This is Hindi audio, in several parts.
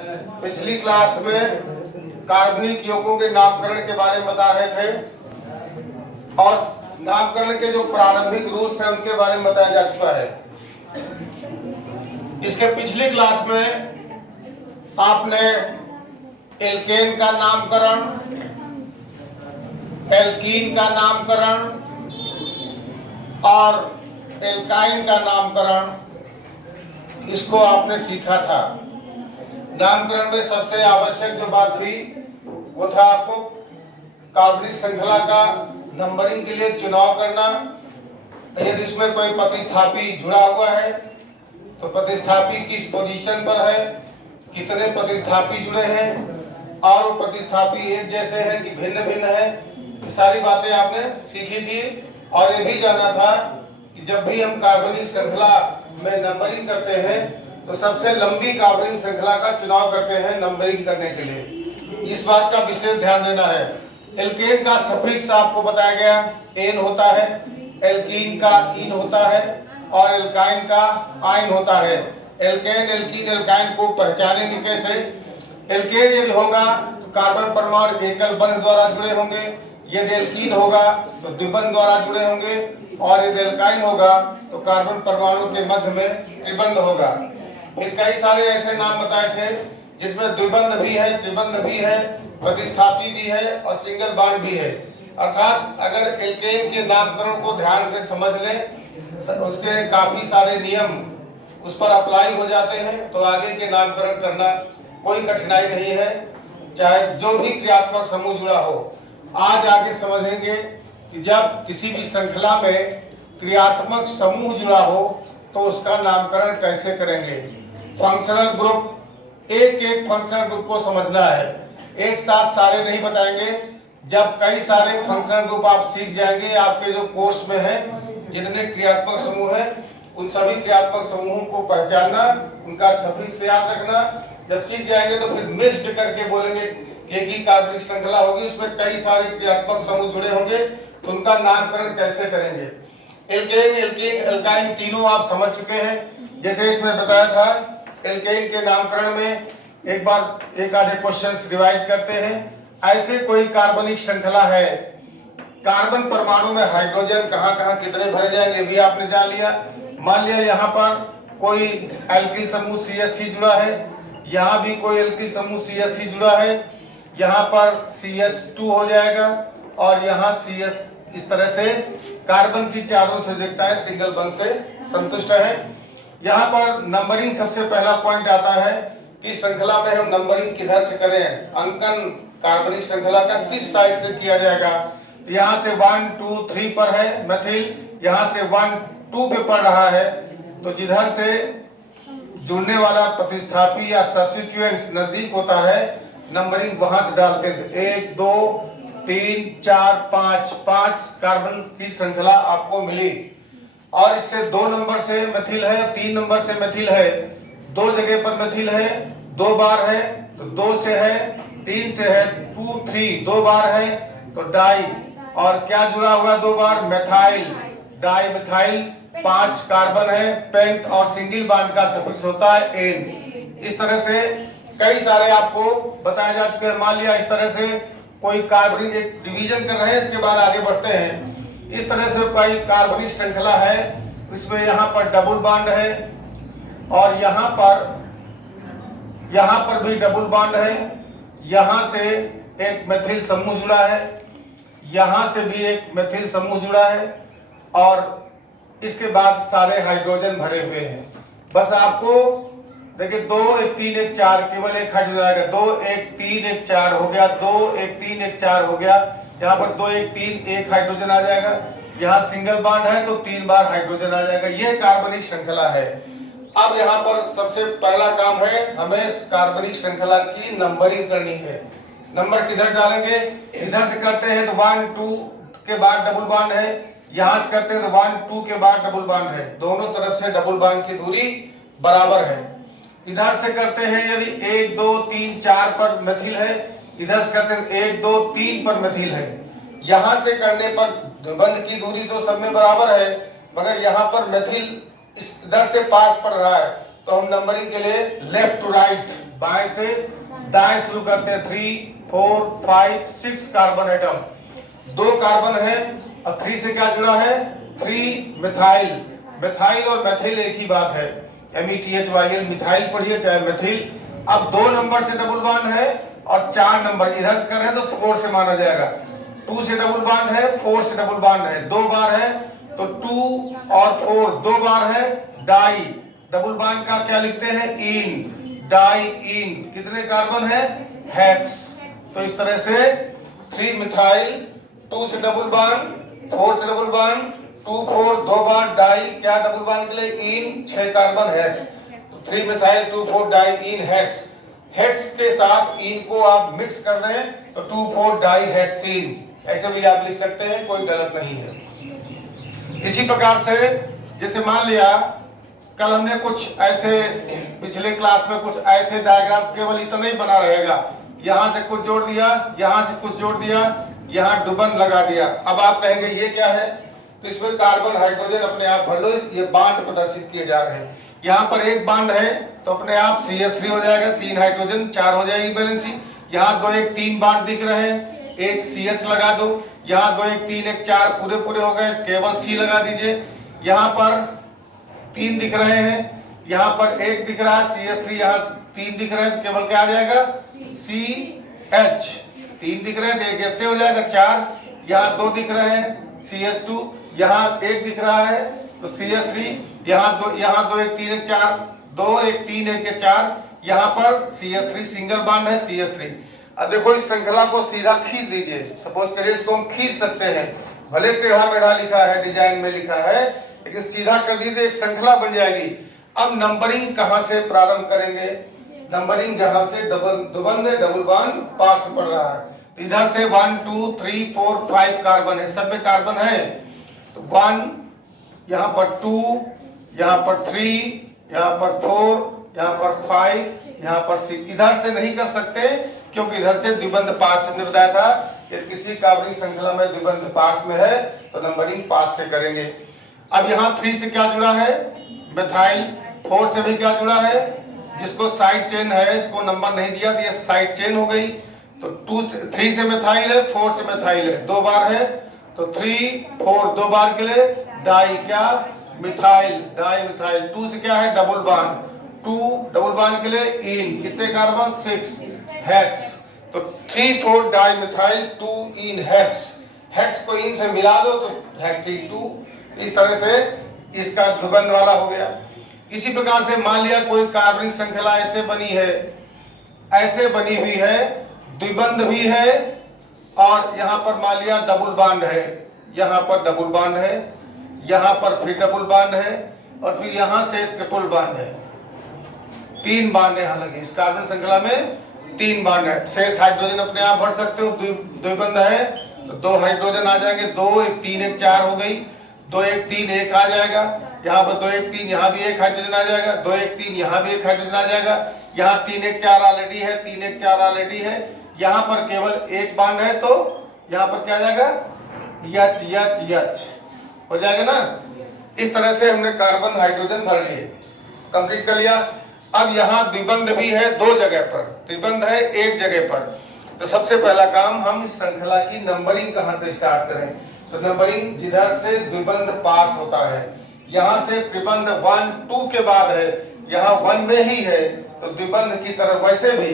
पिछली क्लास में कार्बनिक यौगों के नामकरण के बारे में बता रहे थे और नामकरण के जो प्रारंभिक रूल्स हैं उनके बारे में बताया जा चुका है। इसके पिछली क्लास में आपने एल्केन का नामकरण, एल्कीन का नामकरण और एल्काइन का नामकरण इसको आपने सीखा था। नामकरण में सबसे आवश्यक जो बात थी वो था आपको कार्बनिक श्रृंखला का नंबरिंग के लिए चुनाव करना। यदि इसमें कोई प्रतिस्थापी जुड़ा हुआ है तो प्रतिस्थापी किस पोजीशन पर है, कितने प्रतिस्थापी जुड़े हैं और वो प्रतिस्थापी एक जैसे हैं कि भिन्न भिन्न है, ये सारी बातें आपने सीखी थी। और ये भी जाना था कि जब भी हम कार्बनिक श्रृंखला में नंबरिंग करते हैं तो सबसे लंबी कार्बनिक श्रृंखला का चुनाव करते हैं नंबरिंग करने के लिए। इस बात का विशेष ध्यान देना है। एल्केन का सफिक्स आपको बताया गया एन होता है, एल्कीन का इन होता है और एल्काइन का आइन होता है। एल्केन, एल्कीन, एल्काइन को पहचानेंगे कैसे? एल्केन यदि होगा तो कार्बन परमाणु एकल बंध द्वारा जुड़े होंगे, यदि एल्कीन होगा तो द्विबंध द्वारा जुड़े होंगे और यदि एल्काइन होगा तो कार्बन परमाणु के मध्य में त्रिबंध होगा। फिर कई सारे ऐसे नाम बताए थे जिसमें द्विबंध भी है, त्रिबंध भी है, प्रतिस्थापी भी है और सिंगल बॉन्ड भी है। अर्थात अगर एल्केन के नामकरण को ध्यान से समझ लें, उसके काफी सारे नियम उस पर अप्लाई हो जाते हैं तो आगे के नामकरण करना कोई कठिनाई नहीं है, चाहे जो भी क्रियात्मक समूह जुड़ा हो। आज आगे समझेंगे कि जब किसी भी श्रृंखला में क्रियात्मक समूह जुड़ा हो तो उसका नामकरण कैसे करेंगे। फंक्शनल ग्रुप, एक एक फंक्शनल ग्रुप को समझना है, एक साथ सारे नहीं बताएंगे। जब कई सारे फंक्शनल ग्रुप आप सीख जाएंगे, आपके जो कोर्स में है जितने क्रियात्मक समूह है उन सभी क्रियात्मक समूहों को पहचानना, उनका सफिक्स याद रखना। जब सीख जाएंगे तो फिर मिक्स्ड करके बोलेंगे कि एक ही कार्बनिक श्रृंखला होगी, उसमें कई सारे क्रियात्मक समूह जुड़े होंगे तो उनका नामकरण कैसे करेंगे। एल्केन, एल्कीन, एल्काइन तीनों आप समझ चुके हैं। जैसे इसमें बताया था एल्केन के नामकरण में एक बार एक आधे क्वेश्चंस रिवाइज करते हैं। ऐसे कोई कार्बनिक श्रृंखला है, कार्बन परमाणु में हाइड्रोजन कहां-कहां कितने भरे जाएंगे भी आपने जान लिया। मान लिया यहाँ पर कोई एल्किल समूह CH3 जुड़ा है, यहाँ भी कोई एल्किल समूह CH3 जुड़ा है, यहाँ पर CH2 हो जाएगा और यहाँ CH। इस तरह से कार्बन की चारों से दिखता है, सिंगल बंध से संतुष्ट है। यहाँ पर नंबरिंग सबसे पहला पॉइंट आता है कि श्रृंखला में हम नंबरिंग किधर से करें, अंकन कार्बनिक श्रृंखला का किस साइड से किया जाएगा। यहाँ से 1 2 3 पर है मेथिल, यहाँ से 1 2 पे पड़ रहा है, तो जिधर से जुड़ने वाला प्रतिस्थापी या सब्स्टिट्यूएंट्स नजदीक होता है नंबरिंग वहां से डालते हैं। 1 2 3 4 5 कार्बन की श्रृंखला आपको मिली और इससे 2 नंबर से मेथिल है, 3 नंबर से मेथिल है, 2 जगह पर मेथिल है, 2 बार है तो 2 से है, 3 से है, 2 3 2 बार है तो डाई। और क्या जुड़ा हुआ 2 बार? Methyl, dimethyl. 5 कार्बन है, पेंट और सिंगल बॉन्ड का सफिक्स होता है एन। इस तरह से कई सारे आपको बताए जा चुके हैं। मान लिया इस तरह से कोई कार्बनिक एक डिवीजन कर रहे हैं, इसके बाद आगे बढ़ते हैं। इस तरह से कोई कार्बनिक श्रृंखला है, इसमें यहाँ पर डबल बॉन्ड है और यहाँ पर भी डबल बॉन्ड है, यहाँ से एक मेथिल समूह जुड़ा है, यहाँ से भी एक मेथिल समूह जुड़ा है और इसके बाद सारे हाइड्रोजन भरे हुए हैं। बस आपको देखिए 2 1 3 1 4 केवल एक हाइड्रोजन आएगा, 2 1 3 1 4 हो गया, 2 1 3 1 4 हो गया, यहाँ पर 2 1 3 1 हाइड्रोजन आ जाएगा, यहाँ सिंगल बॉन्ड है तो 3 बार हाइड्रोजन आ जाएगा। ये कार्बनिक श्रृंखला है। अब यहाँ पर सबसे पहला काम है, हमें कार्बनिक श्रृंखला की नंबरिंग करनी है। नंबर किधर डालेंगे? इधर से करते हैं तो 1 2 के बाद डबल बॉन्ड है, यहाँ से करते हैं तो 1 2 के बाद डबल बॉन्ड है, दोनों तरफ से डबल बॉन्ड की दूरी बराबर है। इधर से करते हैं यदि 1 2 3 4 पर मेथिल है, इधर से करते हैं 1 2 3 पर मेथिल है। यहाँ से करने पर द्विबंध की दूरी तो सब में बराबर है, मगर यहाँ पर मेथिल इधर से पास पड़ रहा है तो हम नंबरिंग के लिए लेफ्ट टू राइट बाएं से दाएं शुरू करते हैं। 3 4 5 6 कार्बन एटम, 2 कार्बन है। अब 3 से क्या जुड़ा है? 3 मिथाइल। मिथाइल और मेथिल एक ही बात है, METHYL। मिथाइल पढ़िए चाहे मेथिल। अब 2 नंबर से डबल बॉन्ड है और 4 नंबर इधर से करें तो 4 से माना जाएगा। 2 से डबल बॉन्ड है, 4 से डबल बॉन्ड है, 2 बार है तो 2 और 4 2 बार है। डाई, डबल बॉन्ड का क्या लिखते हैं? इन, डाई इन। कितने कार्बन है? हेक्स। तो इस तरह से 3 मिथाइल, 2 से डबल बॉन्ड, 4 से डबल बॉन्ड, 2 4 2 बार डाई, क्या डबल बॉन्ड के लिए? इन, 6 कार्बन हेक्स। तो 3 मिथाइल 2 4 डाई इन हेक्स। हेक्स के साथ इन को आप मिक्स कर दें तो 2 4 डाई हेक्सीन, ऐसे भी आप लिख सकते हैं, कोई गलत नहीं है। इसी प्रकार से जैसे मान लिया कल हमने कुछ ऐसे, पिछले क्लास में कुछ ऐसे डायग्राम, केवल इतना ही बना रहेगा, यहां से कुछ जोड़ दिया, यहां से कुछ जोड़ दिया, यहां डुबन लगा दिया। अब आप कहेंगे ये क्या है? तो इसमें कार्बन हाइड्रोजन अपने आप भर लो, ये बांड प्रदर्शित किए जा रहे हैं। यहाँ पर एक बांड है तो अपने आप CH3 हो जाएगा, 3 हाइड्रोजन, 4 हो जाएगी बैलेंसी। यहाँ 2 1 3 बांड दिख रहे हैं, एक CH लगा दो। यहाँ 2 1 3 1 4 पूरे पूरे हो गए, केवल C लगा दीजिए। यहाँ पर 3 दिख रहे हैं, यहाँ पर 1 दिख रहा है CH3, यहाँ 3 दिख रहे हैं, तो केवल क्या आ जाएगा? CH। 3 दिख रहे हैं तो एक ऐसे हो जाएगा 4। यहाँ 2 दिख रहे हैं CH2, यहाँ 1 दिख रहा है तो CH3। यहाँ 2 1 3 1 4, 2 1 3 1 4, यहाँ पर CH3 सिंगल बॉन्ड है CH3। अब देखो इस श्रृंखला को सीधा खींच दीजिए, सपोज करिए इसको हम खींच सकते हैं, भले टेढ़ा मेढ़ा लिखा है, डिजाइन में लिखा है, लेकिन सीधा कर दीजिए, एक श्रृंखला बन जाएगी। अब नंबरिंग कहां से प्रारंभ करेंगे? नंबरिंग जहां से डबल बॉन्ड पास पड़ रहा है, इधर से 1 2 3 4 5 कार्बन है, सब में कार्बन है तो 1, यहाँ पर 2, यहाँ पर 3, यहाँ पर 4, यहाँ पर 5, यहाँ पर 6। इधर से नहीं कर सकते क्योंकि इधर से द्विबंध पास हमने बताया था, यदि किसी कार्बनिक श्रृंखला में द्विबंध पास में है तो नंबरिंग पास से करेंगे। अब यहाँ 3 से क्या जुड़ा है? मिथाइल। 4 से भी क्या जुड़ा है? जिसको साइड चेन है, इसको नंबर नहीं दिया तो ये साइड चेन हो गई। तो 3 से मिथाइल है, 4 से मिथाइल है, 2 बार है तो 3 4 2 बार के लिए डाई, क्या? Methyl, di methyl. 2 से क्या है? डबल बॉन्ड, 2 डबल बॉन्ड के लिए इन, कितने कार्बन? 6 हेक्स। तो 3 4 डाई मिथाइल 2 इन हेक्स। हेक्स को इन से मिला दो तो हेक्सीन 2। इस तरह से इसका द्विबंध वाला हो गया। इसी प्रकार से मान लिया कोई कार्बनिक श्रृंखला ऐसे बनी है, ऐसे बनी हुई है, द्विबंध भी है और यहाँ पर मान लिया डबल बॉन्ड है, यहाँ पर डबल बॉन्ड है, यहाँ पर फिर डबल बॉन्ड है और फिर यहाँ से ट्रिपल बॉन्ड है। 3 बॉन्ड है, हालांकि इस कार्बन श्रृंखला में 3 बॉन्ड है। शेष हाइड्रोजन अपने आप भर सकते हो, द्विबंध है तो 2 हाइड्रोजन आ जाएंगे, 2 1 3 1 4 हो गई, 2 1 3 1 आ जाएगा, यहाँ पर 2 1 3, यहाँ भी 1 हाइड्रोजन आ जाएगा, 2 1 3, यहाँ भी 1 हाइड्रोजन आ जाएगा, यहाँ 3 1 4 ऑलरेडी है, 3 1 4 ऑलरेडी है, यहाँ पर केवल 1 बॉन्ड है तो यहाँ पर क्या आ जाएगा? H हो जाएगा ना। इस तरह से हमने कार्बन हाइड्रोजन भर लिए, कंप्लीट कर लिया। अब यहाँ द्विबंध भी है 2 जगह पर, त्रिबंध है 1 जगह पर। तो सबसे पहला काम हम इस श्रृंखला की नंबरिंग कहां से स्टार्ट करें? तो नंबरिंग जिधर से द्विबंध पास होता है, यहाँ से त्रिबंध 1 2 के बाद है, यहाँ 1 में ही है तो द्विबंध की तरफ। वैसे भी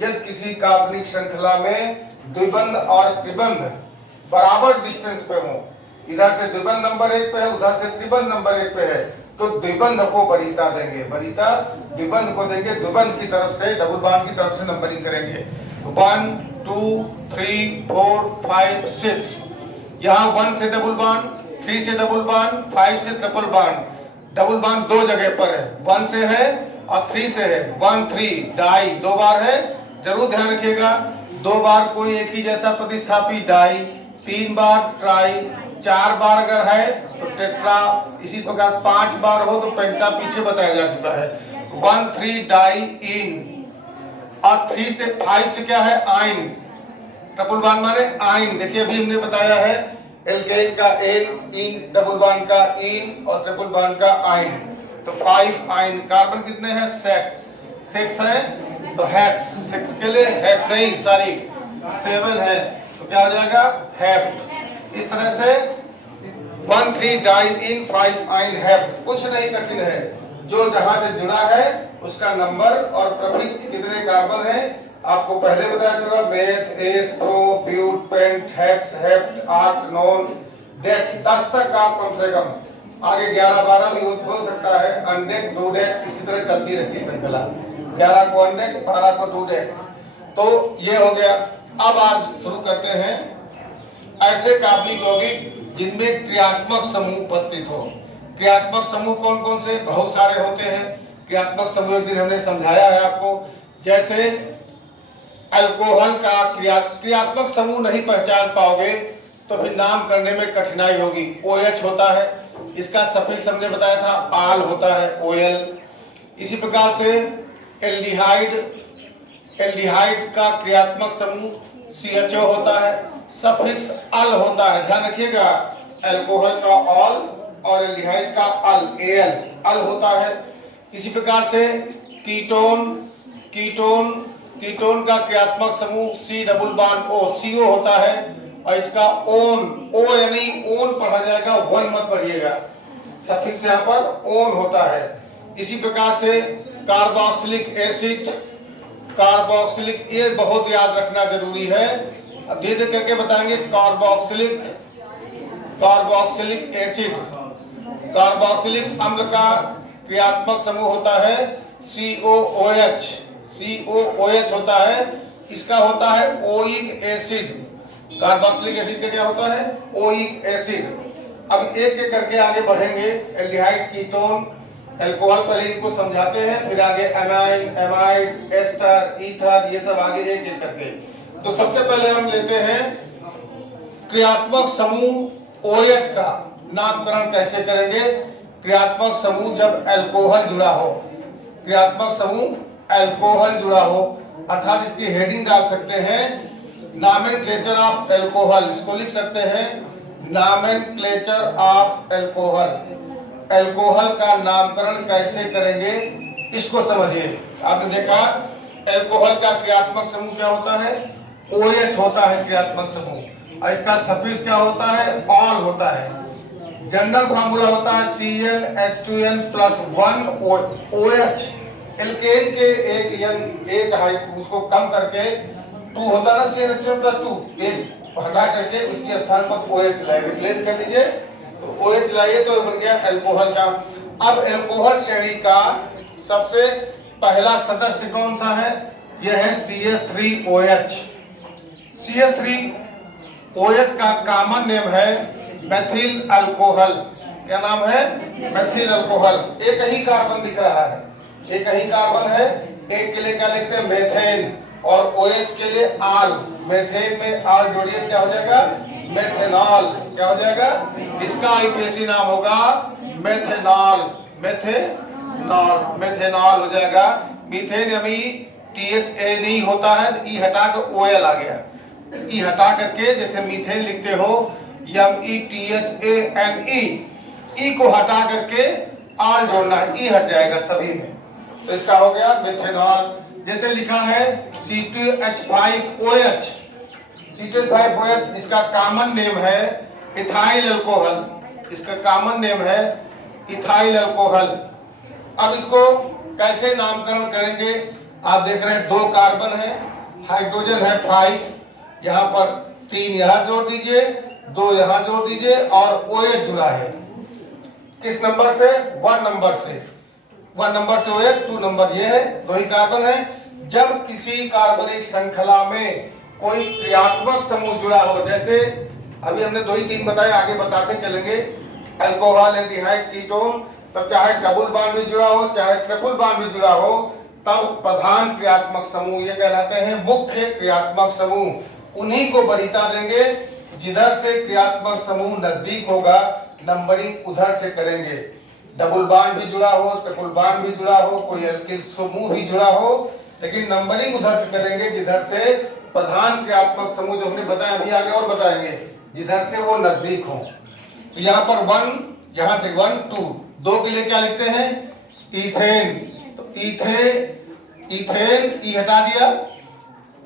यदि किसी कार्बनिक श्रृंखला में द्विबंध और त्रिबंध बराबर डिस्टेंस पे हो, इधर से द्विबंध नंबर 1 पे है, उधर से त्रिबंध नंबर 1 पे है, तो द्विबंध को वरीयता देंगे, वरीयता द्विबंध को देंगे, द्विबंध की तरफ से, डबल बॉन्ड की तरफ से नंबरिंग करेंगे। 1 2 3 4 5 6, यहाँ 1 से डबल बॉन्ड, 3 से डबल बॉन्ड, 5 से ट्रिपल बॉन्ड। डबल बॉन्ड 2 जगह पर है, 1 से है और 3 से है। 1 3 डाई 2 बार है, जरूर ध्यान रखिएगा 2 बार कोई एक ही जैसा प्रतिस्थापी डाई, 3 बार ट्राई, 4 बार अगर है तो टेट्रा, इसी प्रकार 5 बार हो तो पेंटा पीछे बताया जा चुका है। 1 3 डाई इन और 3 से 5 से क्या है? आइन, ट्रिपल बॉन्ड माने आइन। देखिए अभी हमने बताया है एल्केन का एन, इन, डबल बॉन्ड का इन और ट्रिपल बॉन्ड का आइन, तो 5 आइन। कार्बन कितने हैं? 6 है, तो हेक्स, 6 के लिए हेक नहीं, सॉरी 7 है, तो क्या हो जाएगा हेप्ट। इस तरह से 1,3 डाई इन 5 आइन हेप्ट। कुछ नहीं कठिन है, जो जहां से जुड़ा है उसका नंबर और प्रीफिक्स कितने कार्बन है आपको पहले बताया जाएगा। Meth, eth, pro, but, pent, hex, hept, आर्क, नॉन, डेक, 10 तक आप कम से कम, आगे 11, 12 भी हो सकता है, अनडेक, डू डेक, इसी तरह चलती रहती है श्रृंखला। 11 को अनडेक, 12 को डू डेक। तो ये हो गया। अब आज शुरू करते हैं ऐसे कार्बनिक यौगिक जिनमें क्रियात्मक समूह उपस्थित हो। क्रियात्मक समूह कौन कौन से? बहुत सारे होते हैं क्रियात्मक समूह, एक दिन हमने समझाया है आपको। जैसे अल्कोहल का क्रियात्मक समूह नहीं पहचान पाओगे तो फिर नाम करने में कठिनाई होगी। OH होता है, इसका सफिक्स हमने बताया था आल होता है, OL। इसी प्रकार से एल्डिहाइड का क्रियात्मक समूह CHO होता है, सफिक्स अल होता है, ध्यान रखिएगा। अल्कोहल का ऑल और एल्डिहाइड का अल, AL, अल होता है। इसी प्रकार से कीटोन का क्रियात्मक समूह C double bond O, CO होता है, और इसका ओन, O यानी ओन पढ़ा जाएगा, वन मत पढ़िएगा, सफिक्स यहाँ पर ओन होता है। इसी प्रकार से कार्बोक्सिलिक एसिड, ये बहुत याद रखना जरूरी है, अब धीरे धीरे करके बताएंगे। कार्बोक्सिलिक एसिड, कार्बोक्सिलिक अम्ल का क्रियात्मक समूह होता है COOH होता है, इसका होता है ओइक एसिड। कार्बोक्सिलिक एसिड का क्या होता है? Oic acid. अब एक एक करके आगे बढ़ेंगे। एल्डिहाइड, कीटोन, अल्कोहल, पहले इनको समझाते हैं, फिर आगे एमाइन, एमाइड, एस्टर, ईथर, ये सब आगे एक एक करके। तो सबसे पहले हम लेते हैं क्रियात्मक समूह OH का नामकरण कैसे करेंगे। क्रियात्मक समूह जब अल्कोहल जुड़ा हो, क्रियात्मक समूह अल्कोहल जुड़ा हो, अर्थात इसकी हेडिंग डाल सकते हैं नॉमेनक्लेचर ऑफ अल्कोहल, इसको लिख सकते हैं नॉमेनक्लेचर ऑफ अल्कोहल। अल्कोहल का नामकरण कैसे करेंगे इसको समझिए। आपने देखा अल्कोहल का क्रियात्मक समूह क्या होता है? OH होता है क्रियात्मक समूह, और इसका सफिक्स क्या होता है? ऑल होता है। जनरल फार्मूला होता है CnH2n + 1 OH। एल्केन के एक हाइट उसको कम करके 2 होता है ना, CnH2n + 2, एक हटा करके उसके स्थान पर OH लाइए, रिप्लेस कर दीजिए, तो OH लाइए तो बन गया अल्कोहल का। अब अल्कोहल श्रेणी का सबसे पहला सदस्य कौन सा है? यह है CH3OH। CH3OH का कॉमन नेम है मेथिल अल्कोहल। क्या नाम है? Methyl alcohol. एक ही कार्बन दिख रहा है, एक ही कार्बन है। एक के लिए क्या लिखते हैं? मेथेन, और OH के लिए आल। मेथेन में आल जोड़िए, क्या हो जाएगा? मेथेनॉल। क्या हो जाएगा? इसका IPAC नाम होगा मेथेनॉल, मेथेनॉल हो जाएगा। मीथेन अभी THA नहीं होता है, तो E हटा कर OL आ गया। E हटा करके जैसे मीथेन लिखते हो METHANE, E को हटा करके आल जोड़ना है, E हट जाएगा सभी में, तो इसका हो गया मेथेनॉल। जैसे लिखा है C2H5OH, C2H5OH, इसका कॉमन नेम है इथाइल अल्कोहल, इसका कॉमन नेम है इथाइल अल्कोहल। अब इसको कैसे नामकरण करेंगे? आप देख रहे हैं 2 कार्बन है, हाइड्रोजन है 5, यहाँ पर 3 यहाँ जोड़ दीजिए, 2 यहाँ जोड़ दीजिए, और OH जुड़ा है किस नंबर से? 1 नंबर से। 1 नंबर से OH, 2 नंबर ये है, 2 ही कार्बन है। जब किसी कार्बनिक श्रृंखला में कोई क्रियात्मक समूह जुड़ा हो, जैसे अभी हमने 2 ही 3 बताए, आगे बताते चलेंगे, अल्कोहल, एल्डिहाइड, कीटोन, तब चाहे डबल बॉन्ड भी जुड़ा हो, चाहे ट्रिपल बॉन्ड भी जुड़ा हो, तब प्रधान क्रियात्मक समूह ये कहलाते हैं मुख्य क्रियात्मक समूह। उन्हीं को वरीयता देंगे। जिधर से क्रियात्मक समूह नजदीक होगा, नंबरिंग उधर से करेंगे। डबल बॉन्ड भी जुड़ा हो, ट्रिपल बॉन्ड भी जुड़ा हो, कोई एल्किल समूह भी जुड़ा हो, लेकिन नंबरिंग उधर से करेंगे जिधर से प्रधान क्रियात्मक समूह, जो हमने बताया, अभी आगे और बताएंगे, जिधर से वो नजदीक हो। तो यहाँ पर 1, यहाँ से 1, 2, 2 के लिए क्या लिखते हैं? ईथेन। तो इथेन, ई हटा दिया,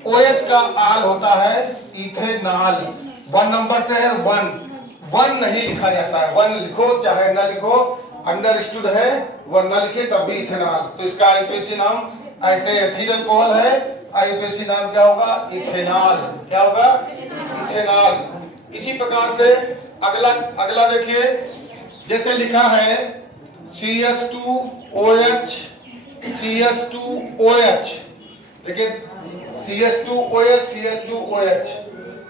OH का आल होता है इथेनॉल। 1 नंबर से है, 1 नहीं लिखा जाता है, 1 लिखो चाहे ना लिखो, अंडरस्टूड है, 1 ना लिखे तब भी इथेनॉल। तो इसका आईयूपीएसी नाम, ऐसे एथिल अल्कोहल है, आईयूपीएसी नाम क्या होगा, इथेनॉल। क्या होगा, इथेनॉल। इसी प्रकार से अगला देखिए, जैसे लिखा है CH2OH, CH2OH, देखिए CH2OH, CH2OH,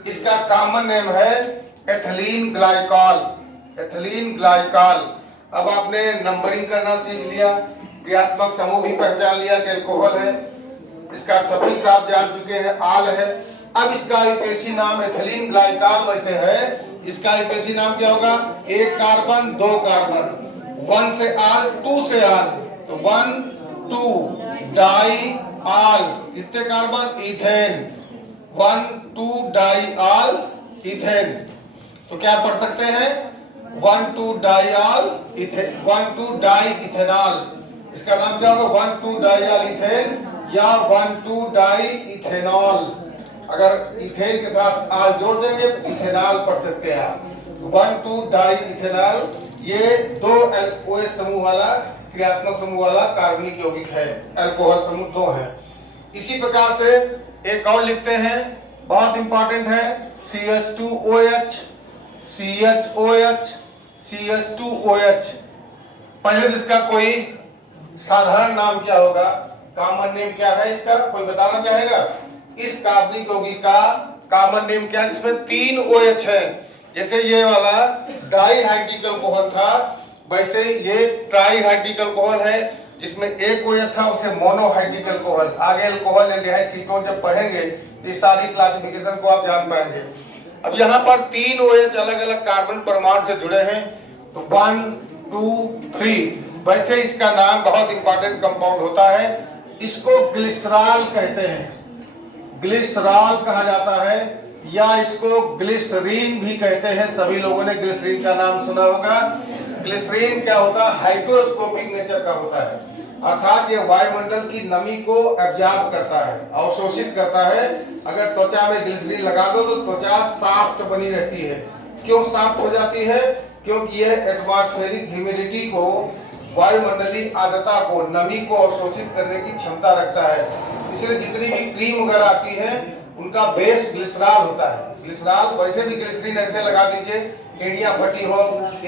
इसका कॉमन नेम है एथिलीन ग्लाइकॉल, एथिलीन ग्लाइकॉल। अब आपने नंबरिंग करना सीख लिया, क्रियात्मक समूह भी पहचान लिया कि अल्कोहल है, इसका सफिक्स आप जान चुके हैं, आल है। अब इसका आईयूपीएसी नाम एथिलीन ग्लाइकॉल वैसे है, इसका आईयूपीएसी नाम क्या होगा, 1 कार्बन 2 कार्बन, 1 से आल 2 से आल, तो 1 2 डाई आल, कितने कार्बन, इथेन, 1 2 डाई आल इथेन। तो क्या पढ़ सकते हैं, 1 2 डाई आल इथेन, 1 2 डाई इथेनॉल। इसका नाम क्या होगा, 1 2 डाई आल इथेन या 1 2 डाई इथेनॉल। अगर इथेन के साथ आल जोड़ देंगे तो इथेनॉल पढ़ सकते हैं आप। 1 2 डाई इथेनॉल, ये 2 OH समूह वाला, क्रियात्मक समूह वाला कार्बनिक यौगिक है, अल्कोहल समूह 2 है। इसी प्रकार से एक और लिखते हैं, बहुत इंपॉर्टेंट है, CH2OH, CHOH, CH2OH। पहले तो इसका कोई साधारण नाम क्या होगा, कॉमन नेम क्या है इसका, कोई बताना चाहेगा? इस कार्बनिक यौगिक का कॉमन नेम क्या है जिसमें 3 OH है? जैसे ये वाला डाइहाइड्रिक अल्कोहल था, वैसे ये ट्राइहाइड्रिक अल्कोहल है, जिसमें एक OH था उसे मोनोहाइड्रिक अल्कोहल। आगे अल्कोहल एल्डिहाइड कीटोन जब पढ़ेंगे तो इस सारी क्लासिफिकेशन को आप जान पाएंगे। अब यहाँ पर 3 OH अलग अलग कार्बन परमाणु से जुड़े हैं, तो 1 2 3। वैसे इसका नाम बहुत इंपॉर्टेंट कंपाउंड होता है, इसको ग्लिसरॉल कहते हैं, ग्लिसरॉल कहा जाता है, या इसको ग्लिसरीन भी कहते हैं। सभी लोगों ने ग्लिसरीन का नाम सुना होगा। ग्लिसरीन क्या होता है, हाइग्रोस्कोपिक नेचर का होता है, अर्थात ये वायुमंडल की नमी को एब्जॉर्ब करता है, अवशोषित करता है। अगर त्वचा में ग्लिसरीन लगा दो तो त्वचा सॉफ्ट बनी रहती है। क्यों सॉफ्ट हो जाती है? क्योंकि यह एटमॉस्फेरिक ह्यूमिडिटी को, वायुमंडलीय आर्द्रता को, नमी को अवशोषित करने की क्षमता रखता है। इसलिए जितनी भी क्रीम वगैरह आती है उनका बेस ग्लिसरॉल होता है। ग्लिसरॉल, वैसे भी ग्लिसरीन ऐसे लगा दीजिए, एड़ियां फटी हो,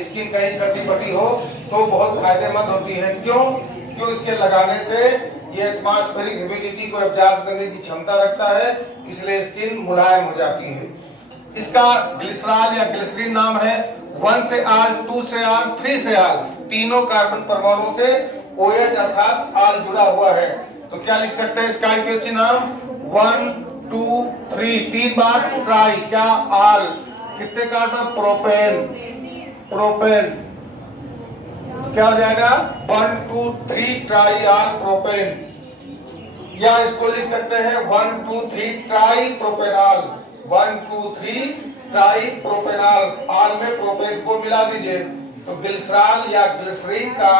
स्किन कहीं कटी फटी हो तो बहुत फायदेमंद होती है। क्यों इसके लगाने से ये एटमॉस्फेरिक ह्यूमिडिटी को एब्जॉर्ब करने की क्षमता रखता है, इसलिए स्किन मुलायम हो जाती है। इसका ग्लिसरॉल या ग्लिसरीन नाम है 1 से आल, 2 से आल, 3 से आल, तीनों कार्बन परमाणु से OH अर्थात आल जुड़ा हुआ है। तो क्या लिख सकते हैं इसका आईयूपीएसी नाम, 1 2 3, 3 बार ट्राई, क्या आल, कितने कार्बन, प्रोपेन, प्रोपेन, क्या हो जाएगा 1 2 3 ट्राई आल प्रोपेन। या इसको लिख सकते हैं 1 2 3 ट्राई प्रोपेनॉल, 1 2 3 ट्राई प्रोपेनॉल, आल में प्रोपेन को मिला दीजिए। तो ग्लिसरॉल या ग्लिसरीन का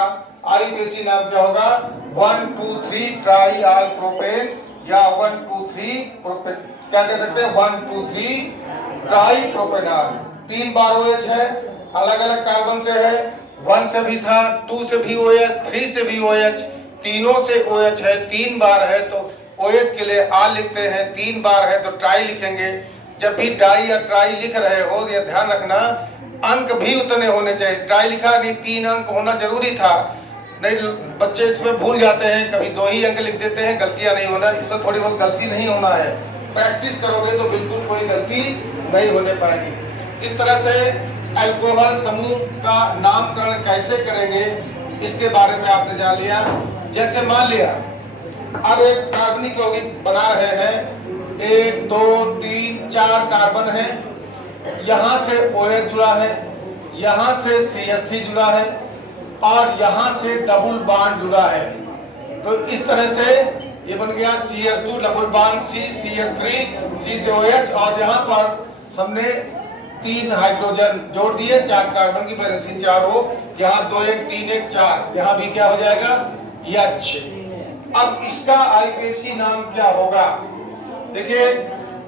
आईयूपीएसी नाम क्या होगा, 1 2 3 ट्राई आल प्रोपेन या 1 2 3 प्रोपेन, क्या कह सकते हैं 1 2 3 ट्राई प्रोपेनॉल। 3 बार OH है, अलग अलग कार्बन से है, 1 से भी था, 2 से भी OH, 3 से भी OH, तीनों से OH है, 3 बार है तो OH के लिए आल लिखते हैं, 3 बार है तो ट्राई लिखेंगे। जब भी डाई या ट्राई लिख रहे हो यह ध्यान रखना अंक भी उतने होने चाहिए। ट्राई लिखा नहीं, 3 अंक होना जरूरी था, नहीं बच्चे इसमें भूल जाते हैं, कभी 2 ही अंक लिख देते हैं, गलतियां नहीं होना, इसमें थोड़ी बहुत गलती नहीं होना है। प्रैक्टिस करोगे तो बिल्कुल कोई गलती नहीं होने पाएगी। इस तरह से अल्कोहल समूह का नामकरण कैसे करेंगे इसके बारे में आपने जान लिया। जैसे मान लिया अब एक कार्बनिक यौगिक बना रहे हैं, 1 2 3 4 कार्बन है, यहाँ से OH जुड़ा है, यहाँ से CH3 जुड़ा है और यहाँ से डबल बॉन्ड जुड़ा है। तो इस तरह से ये बन गया CH2 double bond C, CH3, C से OH, और यहाँ पर हमने 3 हाइड्रोजन जोड़ दिए, 4 कार्बन की वैलेंसी 4 हो, यहाँ 2 1 3 1 4, यहाँ भी क्या हो जाएगा H। अब इसका आईपीएसी नाम क्या होगा? देखिए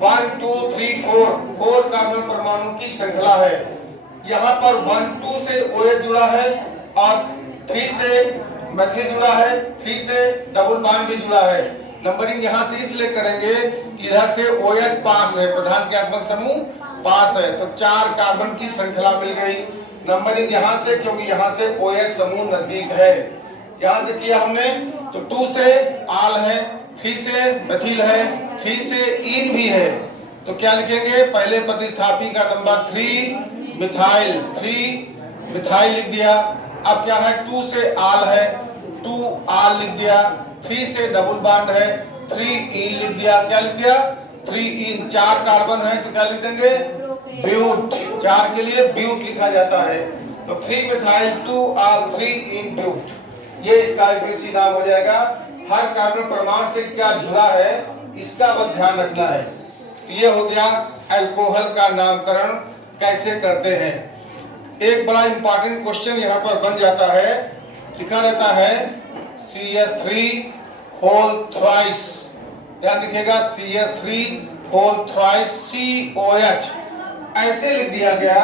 1 2 3 4 कार्बन परमाणु की श्रृंखला है। यहाँ पर 1 2 से OH जुड़ा है और 3 से मेथिल जुड़ा है, 3 से डबल बॉन्ड भी जुड़ा है। नंबरिंग यहाँ से इसलिए करेंगे कि इधर से OH पास है, प्रधान क्रियात्मक समूह पास है, तो 4 कार्बन की श्रृंखला मिल गई। नंबरिंग यहाँ से, क्योंकि यहाँ से OH समूह नजदीक है, यहाँ से किया हमने। तो 2 से आल है, 3 से मेथिल है, 3 से इन भी है, तो क्या लिखेंगे? पहले प्रतिस्थापी का नंबर 3 मिथाइल लिख दिया। अब क्या है? 2 से आल है, 2 आल लिख दिया। 3 से डबल बॉन्ड है, 3 इन लिख दिया। क्या लिख दिया? 3 इन। 4 कार्बन है तो क्या लिख देंगे? ब्यूट। 4 के लिए ब्यूट लिखा जाता है, तो 3 मिथाइल 2 आल 3 इन ब्यूट, ये इसका आईपीएसी नाम हो जाएगा। हर कार्बन परमाणु से क्या जुड़ा है इसका बस ध्यान रखना है। ये हो गया अल्कोहल का नामकरण कैसे करते हैं। एक बड़ा इंपॉर्टेंट क्वेश्चन यहाँ पर बन जाता है, लिखा रहता है CH3 होल थ्राइस, ध्यान रखिएगा CH3 होल थ्राइस COH, ऐसे लिख दिया गया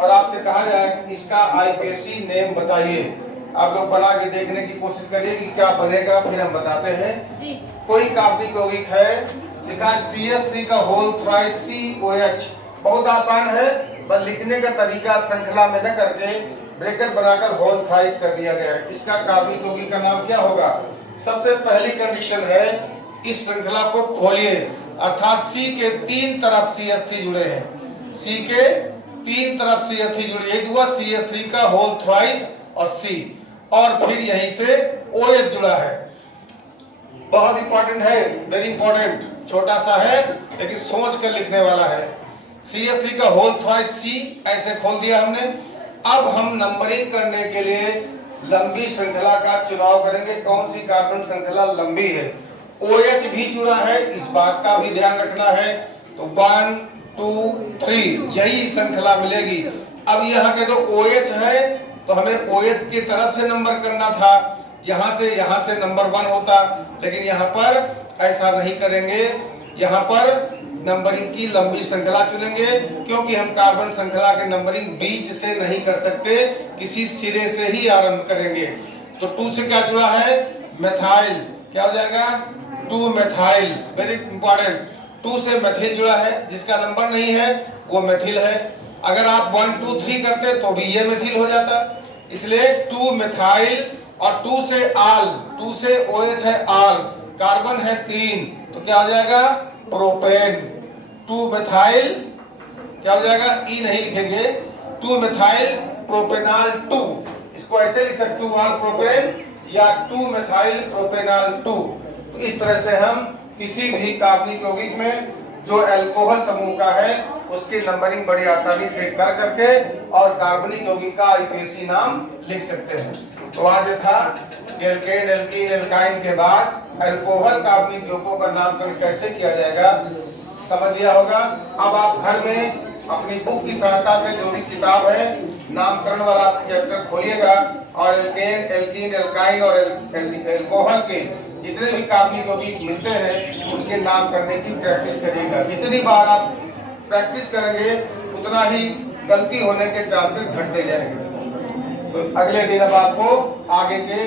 और आपसे कहा जाए इसका आईपीएसी नेम बताइए। आप लोग बना के देखने की कोशिश करिए कि क्या बनेगा, फिर हम बताते हैं जी। कोई कार्बनिक यौगिक है, लिखा है CH3 का होल थ्राइस COH, बहुत आसान है, बस लिखने का तरीका श्रृंखला में न करके ब्रैकेट बनाकर होल थ्राइस कर दिया गया है। इसका कार्बनिक यौगिक का नाम क्या होगा? सबसे पहली कंडीशन है इस श्रृंखला को खोलिए, अर्थात C के 3 तरफ CH3 जुड़े हैं, C के 3 तरफ CH3 जुड़े, एक हुआ CH3 का होल थ्राइस और C, और फिर यहीं से OH जुड़ा है। बहुत इंपॉर्टेंट है, वेरी इंपॉर्टेंट, छोटा सा है लेकिन सोच कर लिखने वाला है। CH3 का होल थ्राइस C ऐसे खोल दिया हमने। अब हम नंबरिंग करने के लिए लंबी श्रृंखला का चुनाव करेंगे। कौन सी कार्बन श्रृंखला लंबी है? OH भी जुड़ा है, इस बात का भी ध्यान रखना है। तो 1 2 3 यही श्रृंखला मिलेगी। अब यहाँ के तो OH है तो हमें OH की तरफ से नंबर करना था, यहाँ से नंबर 1 होता, लेकिन यहाँ पर ऐसा नहीं करेंगे। यहाँ पर नंबरिंग की लंबी श्रृंखला चुनेंगे, क्योंकि हम कार्बन श्रृंखला के नंबरिंग बीच से नहीं कर सकते, किसी सिरे से ही आरंभ करेंगे। तो 2 से क्या जुड़ा है? मेथाइल, क्या हो जाएगा? 2 मेथाइल, वेरी इंपॉर्टेंट। 2 से मेथिल जुड़ा है, जिसका नंबर नहीं है वो मेथिल है। अगर आप 1 2 3 करते तो भी ये मेथिल हो जाता, इसलिए 2 मेथाइल और 2 से आल, 2 से OH है आल, कार्बन है 3, तो क्या हो जाएगा? प्रोपेन। 2 मेथाइल क्या हो जाएगा? ई नहीं लिखेंगे, 2 मेथाइल प्रोपेनॉल 2, इसको ऐसे लिख सकते हो, आल प्रोपेन या 2 मेथाइल प्रोपेनॉल 2। तो इस तरह से हम किसी भी कार्बनिक यौगिक में जो अल्कोहल समूह का है उसकी नंबरिंग बड़ी आसानी से कर करके और कार्बनिक यौगिक का आईपीएसी नाम लिख सकते हैं। तो आज था एल्केन, एल्कीन, एल्काइन के बाद अल्कोहल कार्बनिक यौगिकों का नामकरण कैसे किया जाएगा समझ लिया होगा। अब आप घर में अपनी बुक की सहायता से जो भी किताब है नामकरण वाला चैप्टर खोलिएगा और एल्केन, एल्कीन, एल्काइन और अल्कोहल के जितने भी कार्बनिक यौगिक मिलते हैं उसके नाम करने की प्रैक्टिस करिएगा। जितनी बार आप प्रैक्टिस करेंगे उतना ही गलती होने के चांसेस घटते जाएंगे। तो अगले दिन अब आपको आगे के